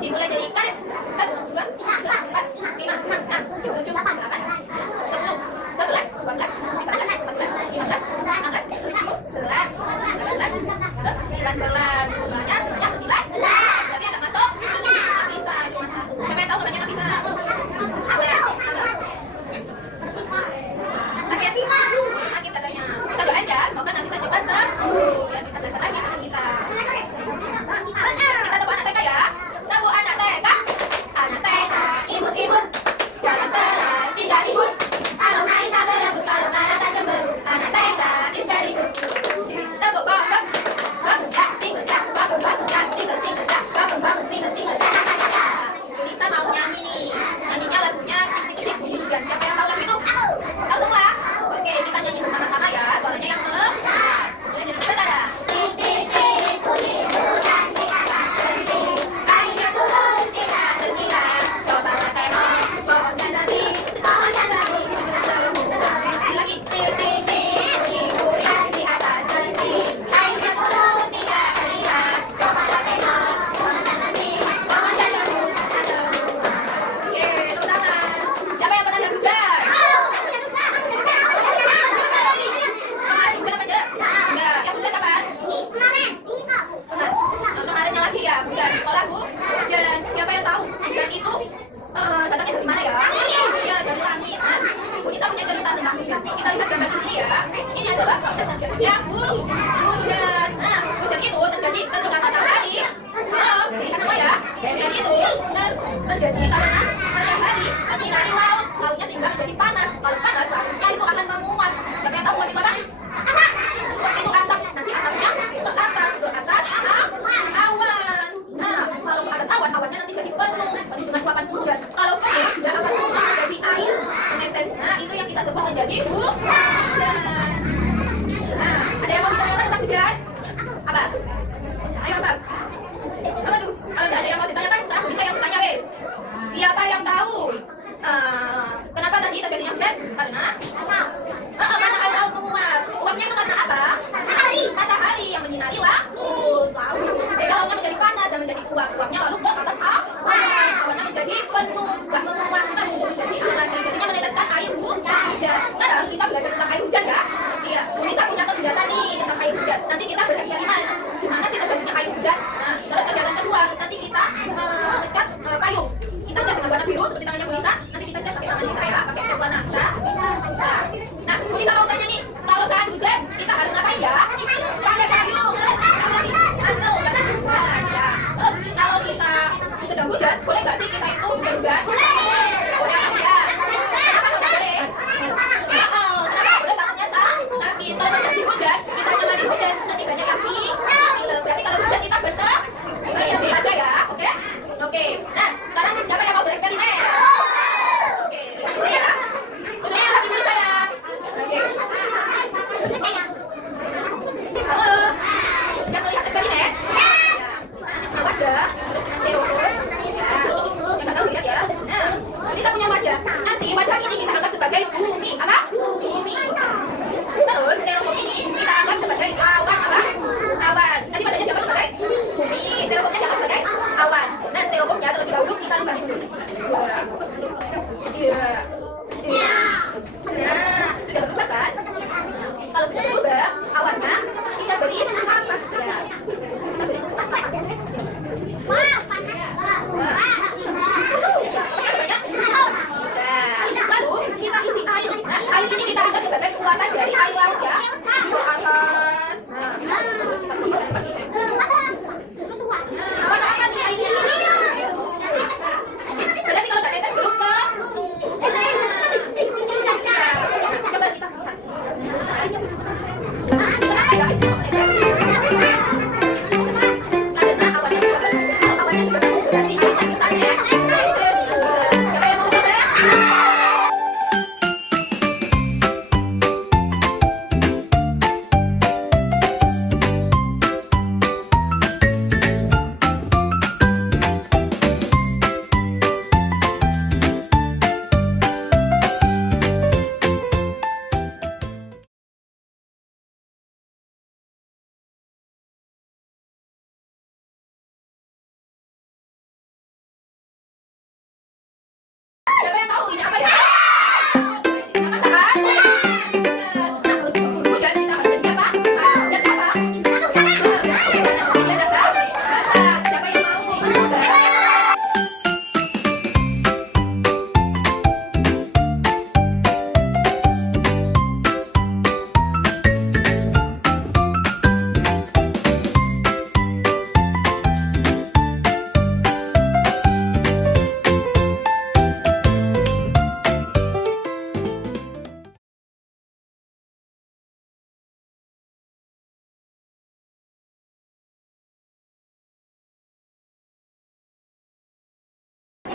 dimulai dari garis 1, 2, 3, 4, 5, 6, 7, 8, 10, 11, 12, 13, 14, 15, 16, 17, 18, 19. Jumlahnya semuanya 19. Berarti yang nggak masuk Nafisa cuma 1. Siapa yang tahu jawabannya Nafisa? Sakit katanya. Kita doain ya, semoga Nafisa cepat sembuh biar bisa belajar lagi sama kita. Kita tepuk anak TK ya. Tepuk anak TK. Anak TK imut-imut, jalan kelas tidak ribut. Kalau main tak berebut, kalau marah tak cemberut. Anak TK is very good. Tepuk bangun, bangun jak, single jak, bangun bangun jak, single single jak, bangun bangun single single jak. Lisa mau nyanyi nih. Nyanyinya lagunya tik tik tik bunyi hujan. Siapa yang tahu lagu itu? Tahu semua? Oke, kita nyanyi bersama-sama ya. Suaranya yang keras. Mulai dari saudara. Tik tik tik bunyi hujan di atas genting. Airnya turun tidak terkira. Coba tengok pohon dan nabi, pohon dan nabi semua. Lagi tik tik tik bunyi hujan di atas genting. Airnya turun tidak terkira. Coba tengok pohon dan nabi, pohon dan nabi semua. Yeay, tepuk tangan. Siapa yang pernah lihat hujan? Hujan apa enggak? Enggak. Yang hujan kapan? Kemarinnya lagi ya, hujan sekolahku. Hujan. Siapa yang tahu hujan itu datangnya dari mana ya? Iya, dari langit. Bu Nisa punya cerita tentang hujan. Kita lihat gambar di sini ya. Ini adalah proses terjadinya hujan. Nah, hujan itu terjadi ketika matahari. Lihat semua ya. Hujan itu terjadi karena matahari menyinari laut. Lautnya sehingga menjadi panas. Kalau panas, lautnya itu akan menguap. Siapa yang tahu uap itu apa? Uap itu asap. Nanti asapnya ke atas awan. Nah, kalau ke atas awan, awannya nanti jadi penuh dengan uapan hujan. Kalau penuh, dia akan turun menjadi air menetes. Nah, itu yang kita sebut menjadi hujan. Nah, ada yang mau ditanyakan tentang hujan? Apa? Ayo apa? Apa tuh? Kalau nggak ada yang mau ditanyakan, sekarang bisa yang bertanya wes. Siapa yang tahu? Kenapa tadi terjadinya hujan? Karena karena laut menguap. Uapnya itu karena apa? Matahari yang menyinari laut. Sehingga lautnya menjadi panas dan menjadi uap. Uapnya lalu ke atas awan. Awannya menjadi penuh, nggak menguapkan untuk menjadi air lagi. Jadinya meneteskan air hujan. Sekarang kita belajar tentang air hujan ya. Iya, Bu Nisa punya kegiatan nih tentang air hujan. Nanti kita bereksperimen. Gimana sih terjadinya air hujan? Nah, terus kegiatan kedua, nanti kita ngecat payung. Kita cat dengan warna biru seperti tangannya Bu Nisa. Nanti kita cat pakai tangan kita ya, pakai cat warna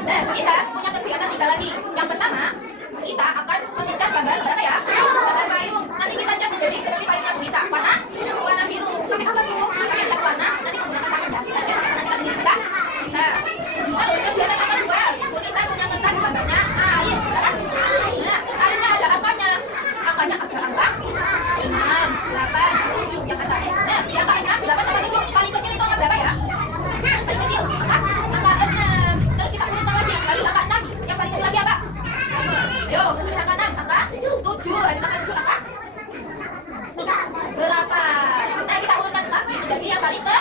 Nah, Bu Nisa punya kegiatan 3 lagi. Yang pertama, kita akan mengecat gambar apa ya? Gambar payung. Nanti kita cat menjadi seperti payungnya Bu Nisa. Warna biru. Pakai apa tuh? Pakai cat warna. Nanti menggunakan tangan ya. Nanti kita sendiri bisa. Bisa. Terus kegiatan yang kedua, Bu Nisa punya kertas gambarnya air, kan? Nah, airnya ada angkanya. Angkanya ada angka 6, 8, 7 yang atas. Nah, yang angka 6, 8 sama 7. Paling kecil itu angka berapa ya? Paling kecil angka 6. Terus kita urutkan lagi. Lalu angka 6 yang paling kecil lagi apa? Ayo, habis angka 6, angka 7. Habis angka 7 angka berapa? Nah, kita urutkan lagi menjadi yang paling kecil.